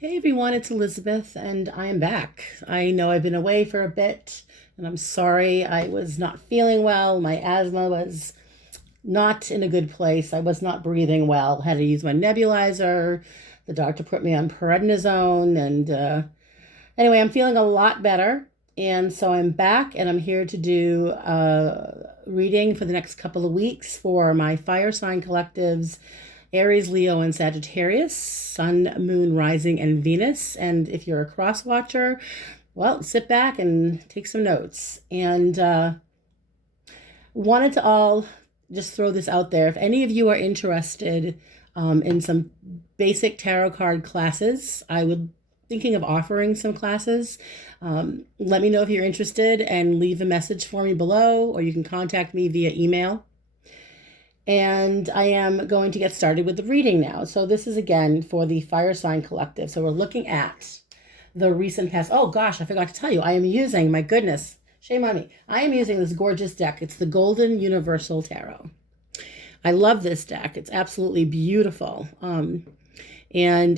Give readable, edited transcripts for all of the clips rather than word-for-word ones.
Hey everyone, it's Elizabeth and I am back. I know I've been away for a bit and I'm sorry I was not feeling well. My asthma was not in a good place. I was not breathing well. Had to use my nebulizer. The doctor put me on prednisone and anyway, I'm feeling a lot better. And so I'm back and I'm here to do reading for the next couple of weeks for my fire sign collectives Aries, Leo, and Sagittarius, Sun, Moon, Rising, and Venus. And if you're a cross watcher, well, sit back and take some notes. And wanted to all just throw this out there. If any of you are interested in some basic tarot card classes, I would thinking of offering some classes. Let me know if you're interested and leave a message for me below, or you can contact me via email. And I am going to get started with the reading now. So this is again for the Fire Sign Collective. So we're looking at the recent past. Oh gosh, I forgot to tell you, I am using, my goodness, shame on me. I am using this gorgeous deck. It's the Golden Universal Tarot. I love this deck. It's absolutely beautiful. And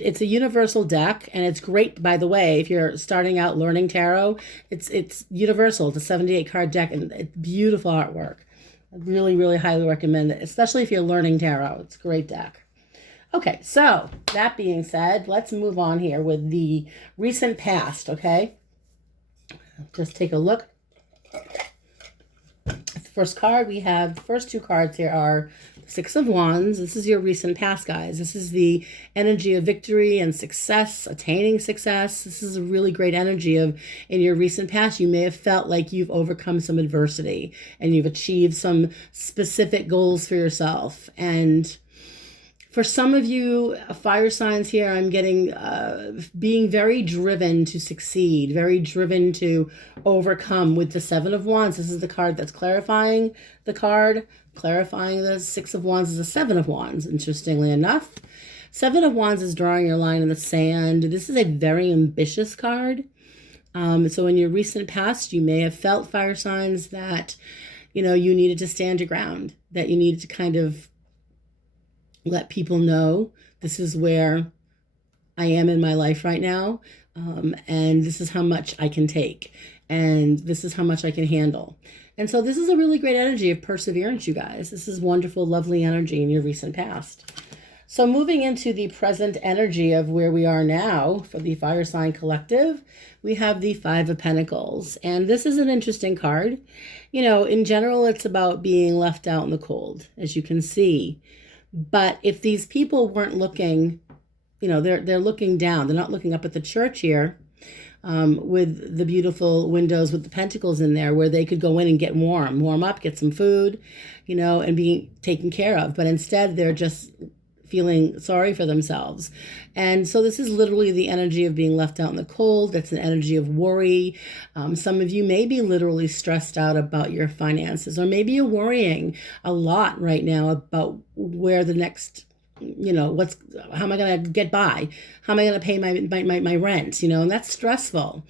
it's a universal deck, and it's great, by the way, if you're starting out learning tarot. It's universal. It's a 78 card deck, and it's beautiful artwork. I really, really highly recommend it, especially if you're learning tarot. It's a great deck. Okay, so that being said, let's move on here with the recent past, okay? Just take a look. The first card we have, the first two cards here are Six of Wands. This is your recent past, guys. This is the energy of victory and success, attaining success. This is a really great energy of, in your recent past, you may have felt like you've overcome some adversity and you've achieved some specific goals for yourself. And for some of you fire signs here, I'm getting being very driven to succeed, very driven to overcome with the Seven of Wands. This is the card that's clarifying the card. Clarifying the Six of Wands is a Seven of Wands, interestingly enough. Seven of Wands is drawing your line in the sand. This is a very ambitious card. So in your recent past, you may have felt fire signs that, you needed to stand your ground, that you needed to kind of let people know this is where I am in my life right now, and this is how much I can take, and this is how much I can handle. And so this is a really great energy of perseverance, you guys. This is wonderful, lovely energy in your recent past. So moving into the present energy of where we are now for the Fire Sign Collective, we have the Five of Pentacles. And this is an interesting card. In general, it's about being left out in the cold, as you can see. But if these people weren't looking, they're looking down. They're not looking up at the church here with the beautiful windows with the pentacles in there where they could go in and get warm up, get some food, and be taken care of. But instead, they're just feeling sorry for themselves. And so this is literally the energy of being left out in the cold. It's an energy of worry. Some of you may be literally stressed out about your finances, or maybe you're worrying a lot right now about where the next, how am I going to get by? How am I going to pay my rent? And that's stressful.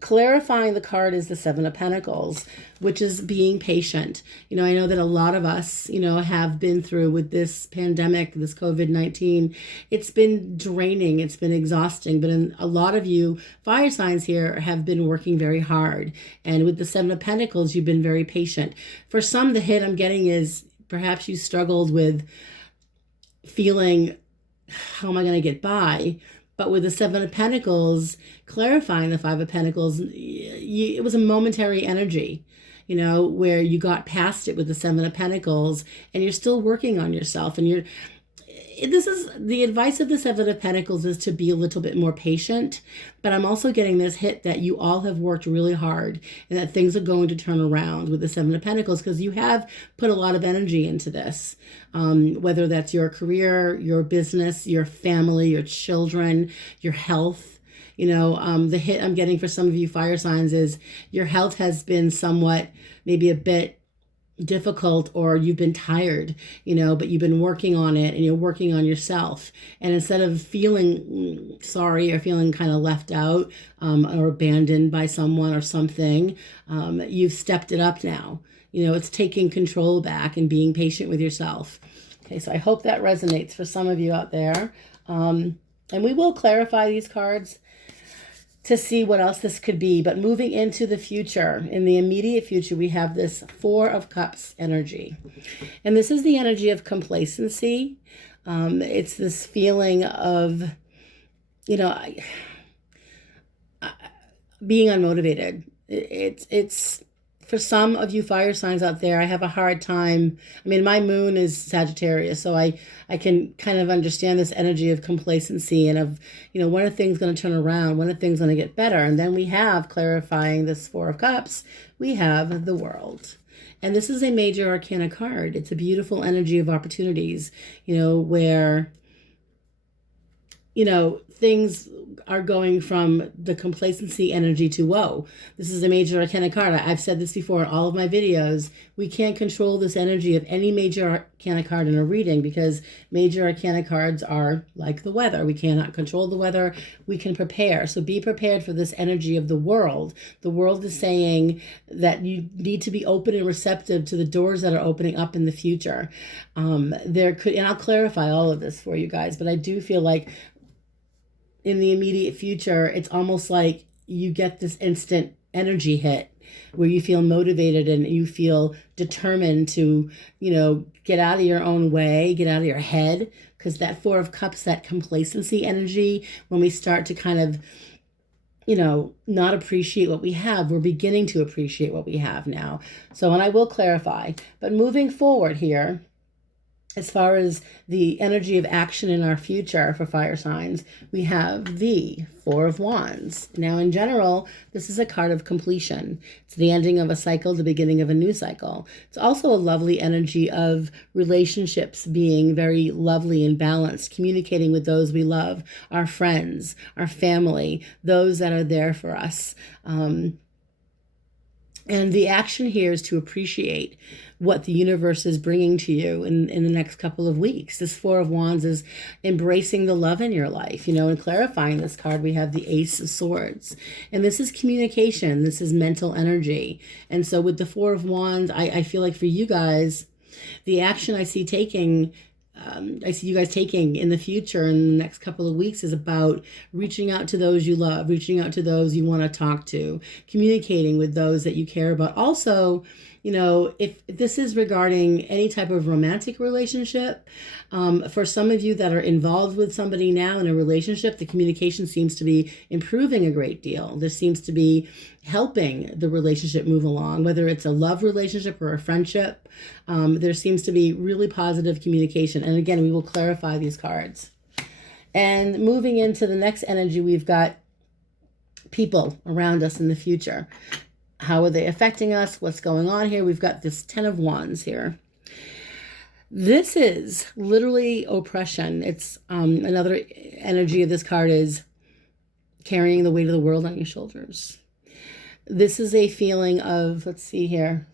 Clarifying the card is the Seven of Pentacles, which is being patient. I know that a lot of us, have been through with this pandemic, this COVID-19. It's been draining. It's been exhausting. But a lot of you fire signs here have been working very hard. And with the Seven of Pentacles, you've been very patient. For some, the hit I'm getting is perhaps you struggled with feeling, how am I going to get by? But with the Seven of Pentacles, clarifying the Five of Pentacles, it was a momentary energy, where you got past it with the Seven of Pentacles, and you're still working on yourself. And this is the advice of the Seven of Pentacles, is to be a little bit more patient. But I'm also getting this hit that you all have worked really hard and that things are going to turn around with the Seven of Pentacles, because you have put a lot of energy into this, whether that's your career, your business, your family, your children, your health. The hit I'm getting for some of you fire signs is your health has been somewhat, maybe a bit difficult, or you've been tired, but you've been working on it and you're working on yourself. And instead of feeling sorry or feeling kind of left out or abandoned by someone or something, you've stepped it up now. It's taking control back and being patient with yourself. Okay, so I hope that resonates for some of you out there. And we will clarify these cards to see what else this could be. But moving into the future, in the immediate future, we have this Four of Cups energy. And this is the energy of complacency. It's this feeling of, being unmotivated. It's for some of you fire signs out there, I have a hard time. I mean, my moon is Sagittarius, so I can kind of understand this energy of complacency and of, when are things going to turn around? When are things going to get better? And then we have, clarifying this Four of Cups, we have the World. And this is a major arcana card. It's a beautiful energy of opportunities, where, things are going from the complacency energy to, whoa, this is a major arcana card. I've said this before in all of my videos. We can't control this energy of any major arcana card in a reading because major arcana cards are like the weather. We cannot control the weather. We can prepare. So be prepared for this energy of the World. The World is saying that you need to be open and receptive to the doors that are opening up in the future. And I'll clarify all of this for you guys, but I do feel like in the immediate future, it's almost like you get this instant energy hit where you feel motivated and you feel determined to, get out of your own way, get out of your head, because that Four of Cups, that complacency energy, when we start to kind of, not appreciate what we have, we're beginning to appreciate what we have now. So, and I will clarify, but moving forward here, as far as the energy of action in our future for fire signs, we have the Four of Wands. Now, in general, this is a card of completion. It's the ending of a cycle, the beginning of a new cycle. It's also a lovely energy of relationships being very lovely and balanced, communicating with those we love, our friends, our family, those that are there for us. And the action here is to appreciate what the universe is bringing to you in the next couple of weeks. This Four of Wands is embracing the love in your life. And clarifying this card, we have the Ace of Swords. And this is communication. This is mental energy. And so with the Four of Wands, I feel like for you guys, the action I see you guys taking in the future in the next couple of weeks is about reaching out to those you love, reaching out to those you want to talk to, communicating with those that you care about. Also, if this is regarding any type of romantic relationship, for some of you that are involved with somebody now in a relationship, the communication seems to be improving a great deal. This seems to be helping the relationship move along, whether it's a love relationship or a friendship. There seems to be really positive communication. And again, we will clarify these cards. And moving into the next energy, we've got people around us in the future. How are they affecting us? What's going on here? We've got this Ten of Wands here. This is literally oppression. It's another energy of this card is carrying the weight of the world on your shoulders. This is a feeling of, let's see here,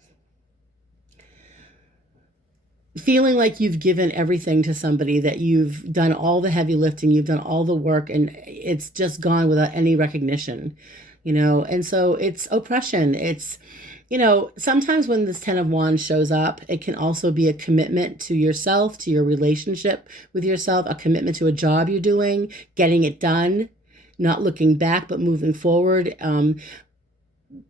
feeling like you've given everything to somebody, that you've done all the heavy lifting, you've done all the work, and it's just gone without any recognition. And so it's oppression. It's, sometimes when this Ten of Wands shows up, it can also be a commitment to yourself, to your relationship with yourself, a commitment to a job you're doing, getting it done, not looking back, but moving forward.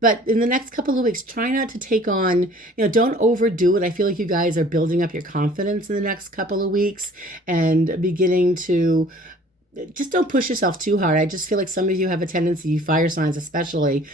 But in the next couple of weeks, try not to take on, don't overdo it. I feel like you guys are building up your confidence in the next couple of weeks and beginning to just don't push yourself too hard. I just feel like some of you have a tendency, you fire signs especially,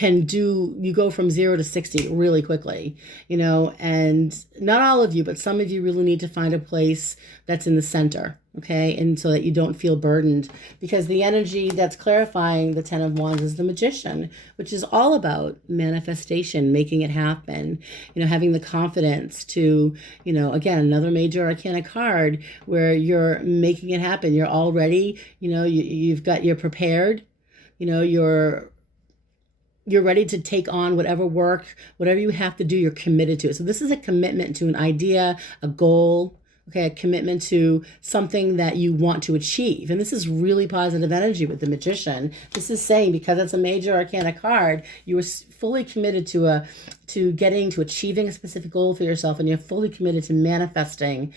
you go from 0 to 60 really quickly, and not all of you, but some of you really need to find a place that's in the center, okay? And so that you don't feel burdened, because the energy that's clarifying the Ten of Wands is the Magician, which is all about manifestation, making it happen, having the confidence to, again, another major arcana card where you're making it happen. You're all ready, you're prepared, you're ready to take on whatever work, whatever you have to do, you're committed to it. So this is a commitment to an idea, a goal, okay, a commitment to something that you want to achieve. And this is really positive energy with the Magician. This is saying, because it's a major arcana card, you are fully committed to achieving a specific goal for yourself, and you're fully committed to manifesting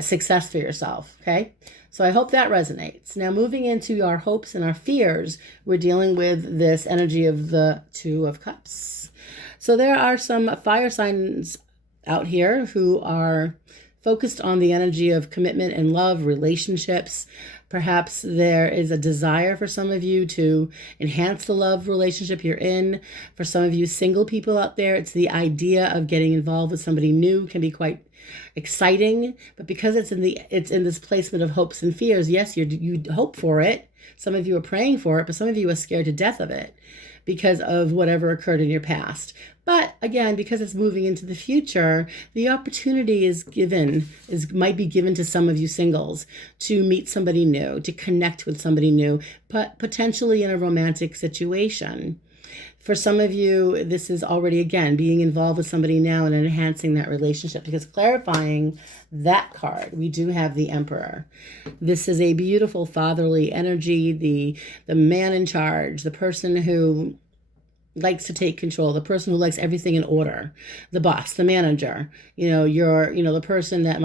success for yourself, okay? So I hope that resonates. Now, moving into our hopes and our fears, we're dealing with this energy of the Two of Cups. So there are some fire signs out here who are focused on the energy of commitment and love, relationships. Perhaps there is a desire for some of you to enhance the love relationship you're in. For some of you single people out there, it's the idea of getting involved with somebody new can be quite exciting, but because it's in this placement of hopes and fears, yes, you hope for it. Some of you are praying for it, but some of you are scared to death of it because of whatever occurred in your past. But again, because it's moving into the future, the opportunity might be given to some of you singles to meet somebody new, to connect with somebody new, but potentially in a romantic situation. For some of you, this is already, again, being involved with somebody now and enhancing that relationship. Because clarifying that card, we do have the Emperor. This is a beautiful fatherly energy, the man in charge, the person who likes to take control, the person who likes everything in order, the boss, the manager, the person that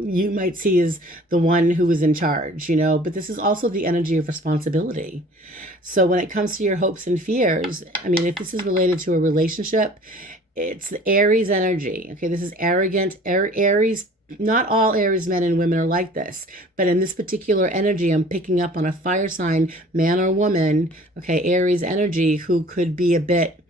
you might see as the one who is in charge, but this is also the energy of responsibility. So when it comes to your hopes and fears, if this is related to a relationship, it's the Aries energy. Okay, this is arrogant, Aries. Not all Aries men and women are like this, but in this particular energy, I'm picking up on a fire sign, man or woman, okay, Aries energy, who could be a bit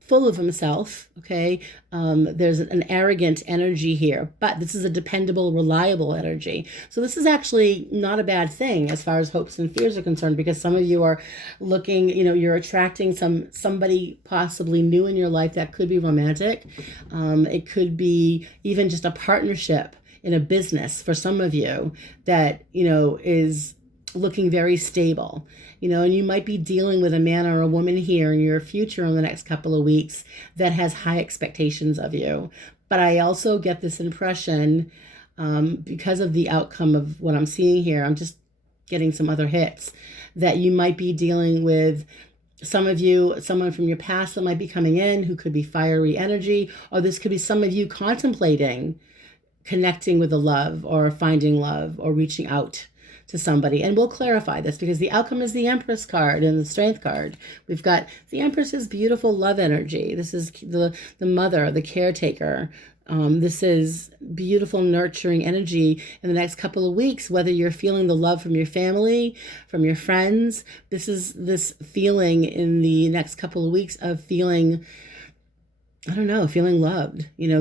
full of himself, okay? There's an arrogant energy here, but this is a dependable, reliable energy. So this is actually not a bad thing as far as hopes and fears are concerned, because some of you are looking, you're attracting somebody possibly new in your life that could be romantic. It could be even just a partnership in a business for some of you that, is looking very stable. And you might be dealing with a man or a woman here in your future in the next couple of weeks that has high expectations of you. But I also get this impression, because of the outcome of what I'm seeing here, I'm just getting some other hits, that you might be dealing with someone from your past that might be coming in who could be fiery energy, or this could be some of you contemplating connecting with a love or finding love or reaching out to somebody. And we'll clarify this because the outcome is the Empress card and the Strength card. We've got the Empress's beautiful love energy. This is the mother, the caretaker. This is beautiful, nurturing energy in the next couple of weeks, whether you're feeling the love from your family, from your friends. This is this feeling in the next couple of weeks of feeling loved,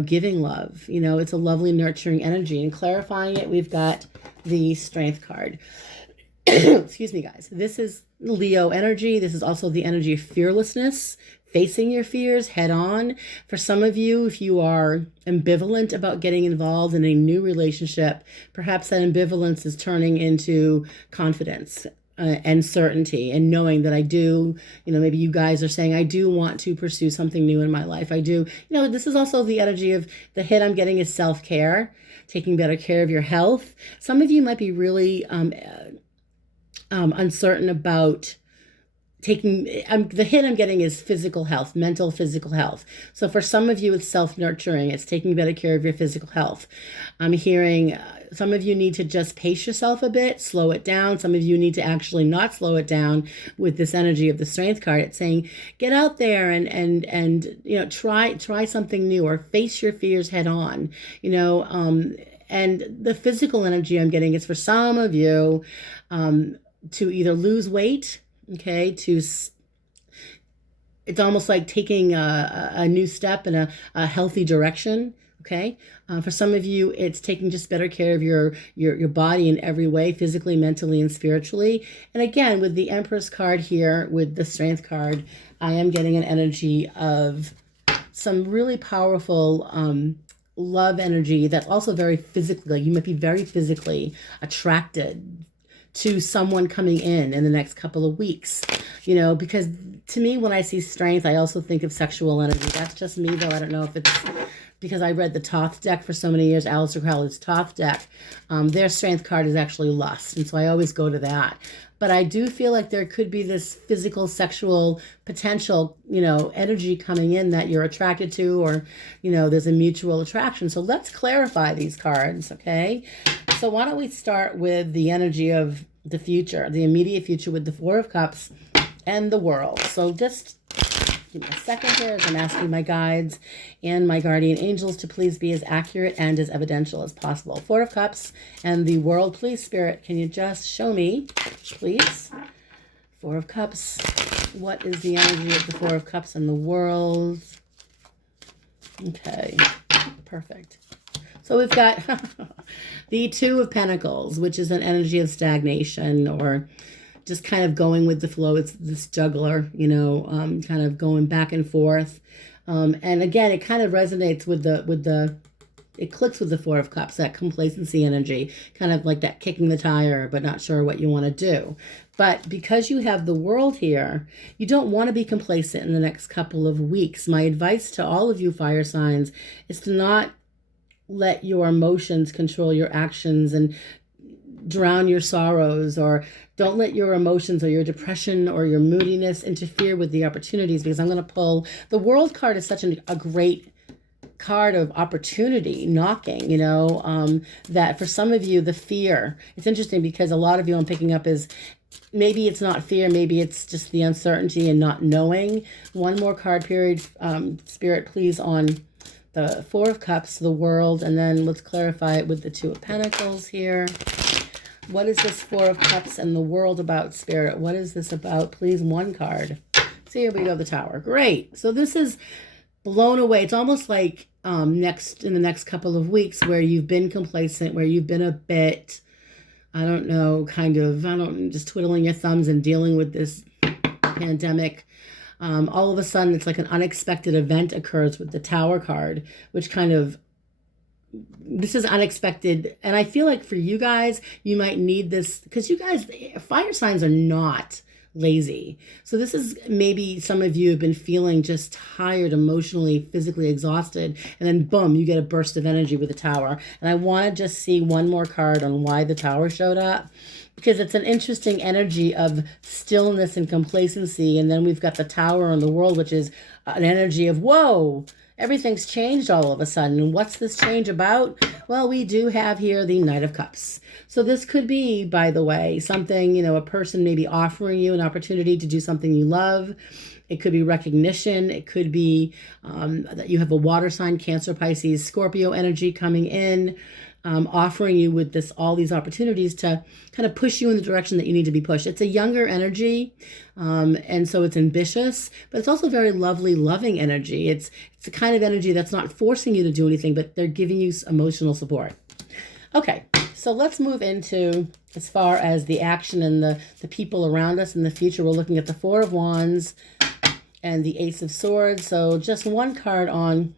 giving love. It's a lovely, nurturing energy. And clarifying it, we've got the Strength card. Excuse me, guys. This is Leo energy. This is also the energy of fearlessness, facing your fears head on. For some of you, if you are ambivalent about getting involved in a new relationship, perhaps that ambivalence is turning into confidence. And certainty, and knowing that I do, maybe you guys are saying, I do want to pursue something new in my life. I do, this is also the energy of the hit I'm getting is self-care, taking better care of your health. Some of you might be really uncertain about taking, the hit I'm getting is physical health, mental physical health. So for some of you, it's self-nurturing. It's taking better care of your physical health. I'm hearing some of you need to just pace yourself a bit, slow it down. Some of you need to actually not slow it down with this energy of the Strength card. It's saying, get out there and try something new or face your fears head on, and the physical energy I'm getting is for some of you to either lose weight, okay, it's almost like taking a new step in a healthy direction. Okay. For some of you, it's taking just better care of your body in every way, physically, mentally, and spiritually. And again, with the Empress card here, with the Strength card, I am getting an energy of some really powerful love energy that's also very physically, you might be very physically attracted to someone coming in the next couple of weeks, because to me, when I see Strength, I also think of sexual energy. That's just me, though. I don't know if it's because I read the Thoth deck for so many years, Aleister Crowley's Thoth deck. Their strength card is actually lust, and so I always go to that. But I do feel like there could be this physical, sexual potential, energy coming in that you're attracted to, or, there's a mutual attraction. So let's clarify these cards, okay? So why don't we start with the energy of the future, the immediate future, with the Four of Cups and the World. So just give me a second here as I'm asking my guides and my guardian angels to please be as accurate and as evidential as possible. Four of Cups and the World. Please, Spirit, can you just show me, please? Four of Cups. What is the energy of the Four of Cups and the World? Okay, perfect. So we've got the Two of Pentacles, which is an energy of stagnation, or just kind of going with the flow. It's this juggler, kind of going back and forth. And again, it kind of resonates with it clicks with the Four of Cups, that complacency energy, kind of like that kicking the tire, but not sure what you want to do. But because you have the World here, you don't want to be complacent in the next couple of weeks. My advice to all of you fire signs is to not let your emotions control your actions and drown your sorrows, or don't let your emotions or your depression or your moodiness interfere with the opportunities, because I'm going to pull the World card. Is such a great card of opportunity knocking, that for some of you, the fear, it's interesting because a lot of you I'm picking up is maybe it's not fear, maybe it's just the uncertainty and not knowing. One more card period, Spirit, please, on the Four of Cups, the World, and then let's clarify it with the Two of Pentacles here. What is this Four of Cups and the World about, Spirit? What is this about? Please, one card. So here we go, the Tower. Great. So this is blown away. It's almost like in the next couple of weeks where you've been complacent, where you've been a bit, just twiddling your thumbs and dealing with this pandemic. All of a sudden, it's like an unexpected event occurs with the Tower card, which this is unexpected. And I feel like for you guys, you might need this because you guys, fire signs are not lazy. So this is maybe some of you have been feeling just tired, emotionally, physically exhausted. And then boom, you get a burst of energy with the Tower. And I want to just see one more card on why the Tower showed up, because it's an interesting energy of stillness and complacency. And then we've got the Tower and the World, which is an energy of, whoa, everything's changed all of a sudden. And what's this change about? Well, we do have here the Knight of Cups. So this could be, by the way, something, a person maybe offering you an opportunity to do something you love. It could be recognition. It could be that you have a water sign, Cancer, Pisces, Scorpio energy coming in, offering you with all these opportunities to kind of push you in the direction that you need to be pushed. It's a younger energy, and so it's ambitious, but it's also very lovely, loving energy. It's the kind of energy that's not forcing you to do anything, but they're giving you emotional support. Okay, so let's move into, as far as the action and the people around us in the future. We're looking at the Four of Wands and the Ace of Swords. So just one card on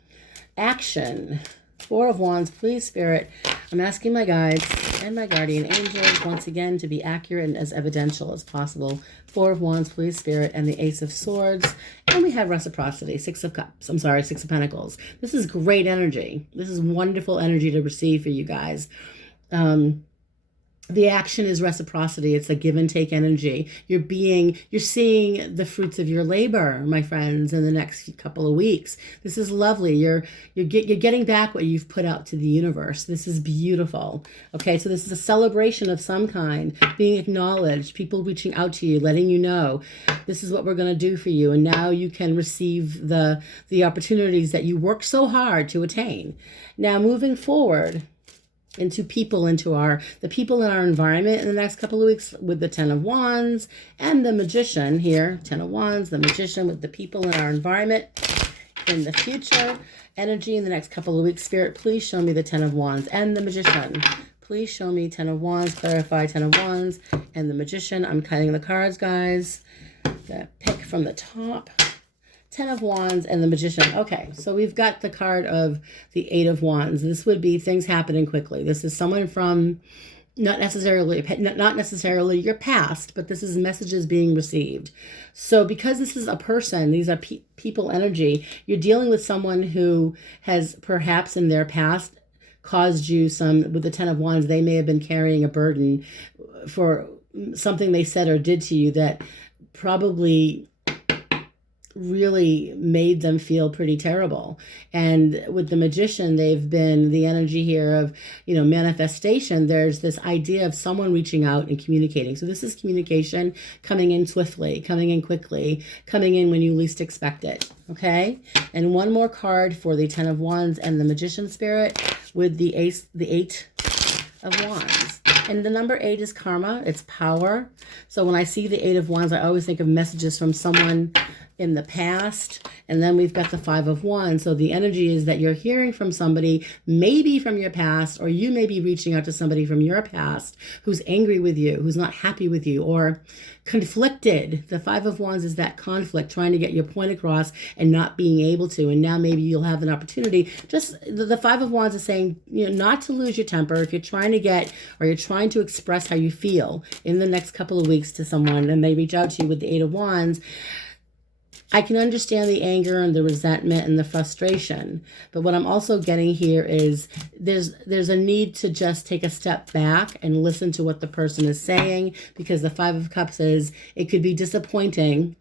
action. Four of Wands, please, Spirit. I'm asking my guides and my guardian angels once again to be accurate and as evidential as possible. Four of Wands, please, Spirit, and the Ace of Swords. And we have reciprocity, Six of Pentacles. This is great energy. This is wonderful energy to receive for you guys. The action is reciprocity. It's a give and take energy. You're seeing the fruits of your labor, my friends, in the next couple of weeks. This is lovely. You're getting back what you've put out to the universe. This is beautiful. Okay, so this is a celebration of some kind, being acknowledged, people reaching out to you, letting you know this is what we're going to do for you, and now you can receive the opportunities that you worked so hard to attain. Now, moving forward into the people in our environment in the next couple of weeks with the Ten of Wands and the Magician here, Ten of Wands, the Magician, with the people in our environment in the future energy in the next couple of weeks. Spirit, please show me the Ten of Wands and the Magician. Please show me Ten of Wands, clarify Ten of Wands and the Magician. I'm cutting the cards, guys. Pick from the top. Ten of Wands and the Magician. Okay, so we've got the card of the Eight of Wands. This would be things happening quickly. This is someone from not necessarily your past, but this is messages being received. So because this is a person, these are people energy, you're dealing with someone who has perhaps in their past caused you some, with the 10 of Wands, they may have been carrying a burden for something they said or did to you that probably really made them feel pretty terrible. And with the Magician, they've been the energy here of, manifestation. There's this idea of someone reaching out and communicating. So this is communication coming in swiftly, coming in quickly, coming in when you least expect it. Okay. And one more card for the 10 of Wands and the Magician spirit with the 8 of Wands. And the number 8 is karma. It's power. So when I see the 8 of Wands, I always think of messages from someone in the past. And then we've got the 5 of Wands. So the energy is that you're hearing from somebody, maybe from your past, or you may be reaching out to somebody from your past who's angry with you, who's not happy with you, or conflicted. The 5 of Wands is that conflict, trying to get your point across and not being able to. And now maybe you'll have an opportunity. Just the 5 of Wands is saying, not to lose your temper. If you're trying to get, or you're trying to express how you feel in the next couple of weeks to someone, and they reach out to you with the 8 of Wands, I can understand the anger and the resentment and the frustration. But what I'm also getting here is there's a need to just take a step back and listen to what the person is saying, because the 5 of Cups is, it could be disappointing.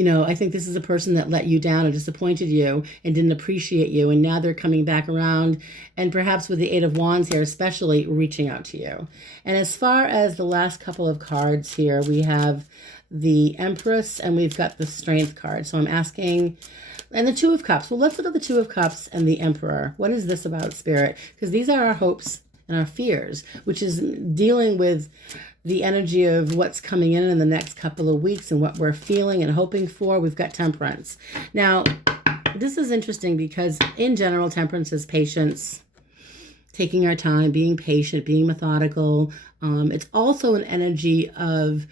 I think this is a person that let you down or disappointed you and didn't appreciate you. And now they're coming back around, and perhaps with the 8 of Wands here, especially reaching out to you. And as far as the last couple of cards here, we have the Empress and we've got the Strength card. So I'm asking, and the 2 of Cups. Well, let's look at the 2 of Cups and the Emperor. What is this about, Spirit? Because these are our hopes and our fears, which is dealing with the energy of what's coming in the next couple of weeks and what we're feeling and hoping for. We've got Temperance. Now, this is interesting because in general, Temperance is patience, taking our time, being patient, being methodical. It's also an energy of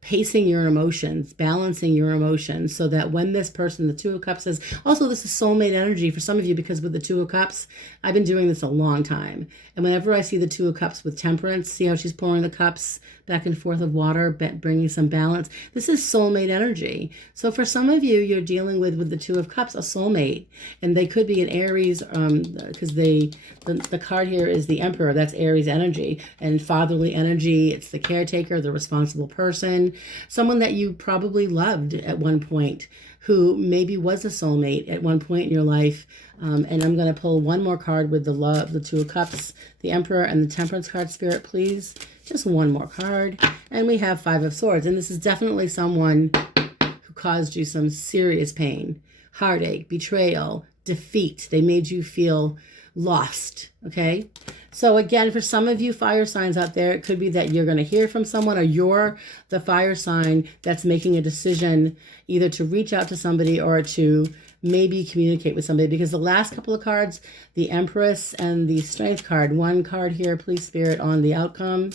pacing your emotions, balancing your emotions, so that when this person, the 2 of Cups, is also, this is soulmate energy for some of you, because with the 2 of Cups, I've been doing this a long time. And whenever I see the 2 of Cups with Temperance, see how she's pouring the cups back and forth of water, bringing some balance. This is soulmate energy. So for some of you, you're dealing with the 2 of Cups, a soulmate, and they could be an Aries, because the card here is the Emperor. That's Aries energy and fatherly energy. It's the caretaker, the responsible person, someone that you probably loved at one point, who maybe was a soulmate at one point in your life. And I'm going to pull one more card with the 2 of Cups, the Emperor, and the Temperance card, Spirit, please. Just one more card. And we have 5 of Swords. And this is definitely someone who caused you some serious pain, heartache, betrayal, defeat. They made you feel lost, okay? So again, for some of you fire signs out there, it could be that you're going to hear from someone, or you're the fire sign that's making a decision either to reach out to somebody or to maybe communicate with somebody. Because the last couple of cards, the Empress and the Strength card, one card here, please, Spirit, on the outcome.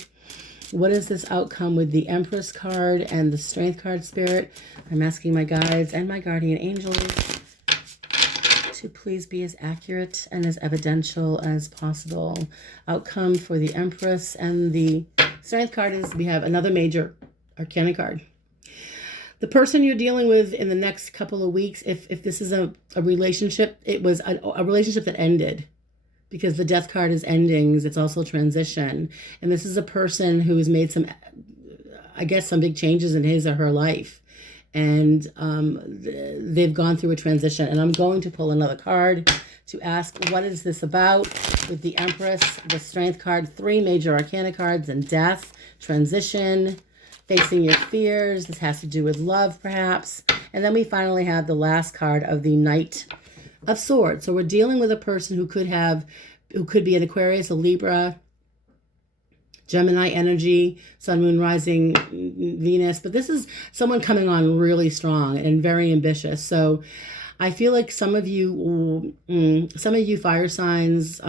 What is this outcome with the Empress card and the Strength card, Spirit? I'm asking my guides and my guardian angels to please be as accurate and as evidential as possible. Outcome for the Empress and the Strength card is, we have another major arcana card. The person you're dealing with in the next couple of weeks, if this is a relationship, it was a relationship that ended, because the Death card is endings. It's also transition. And this is a person who has made some, I guess, some big changes in his or her life. And they've gone through a transition. And I'm going to pull another card to ask, what is this about? With the Empress, the Strength card, 3 major arcana cards, and death, transition, facing your fears. This has to do with love, perhaps. And then we finally have the last card of the Knight of Swords. So we're dealing with a person who could be an Aquarius, a Libra, Gemini energy, Sun, Moon, Rising, Venus. But this is someone coming on really strong and very ambitious. So I feel like some of you fire signs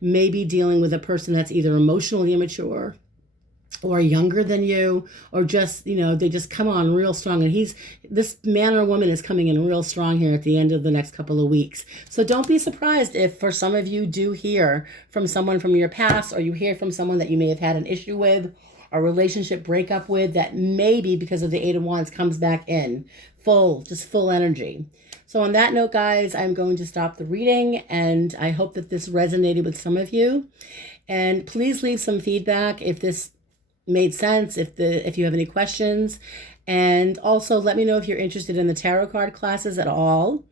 may be dealing with a person that's either emotionally immature or younger than you, or just, they just come on real strong. And this man or woman is coming in real strong here at the end of the next couple of weeks. So don't be surprised if for some of you do hear from someone from your past, or you hear from someone that you may have had an issue with, a relationship breakup with, that maybe because of the Eight of Wands comes back in full energy. So on that note, guys, I'm going to stop the reading, and I hope that this resonated with some of you. And please leave some feedback if this made sense, if you have any questions. And also let me know if you're interested in the tarot card classes at all.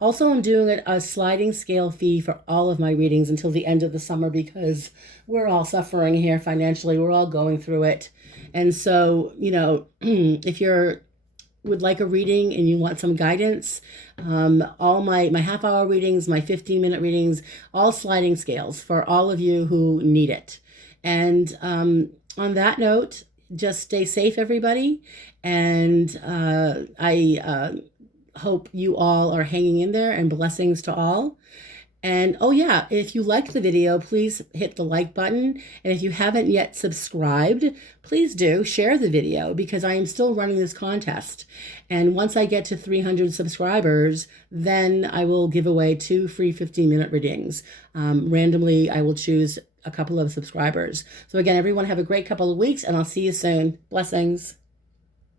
Also, I'm doing a sliding scale fee for all of my readings until the end of the summer, because we're all suffering here financially. We're all going through it. And so, if you're would like a reading and you want some guidance, all my half-hour readings, my 15-minute readings, all sliding scales for all of you who need it. And on that note, just stay safe, everybody. And I hope you all are hanging in there, and blessings to all. And oh yeah, if you liked the video, please hit the like button. And if you haven't yet subscribed, please do share the video, because I am still running this contest. And once I get to 300 subscribers, then I will give away 2 free 15-minute readings. Randomly, I will choose a couple of subscribers. So again, everyone have a great couple of weeks, and I'll see you soon. Blessings.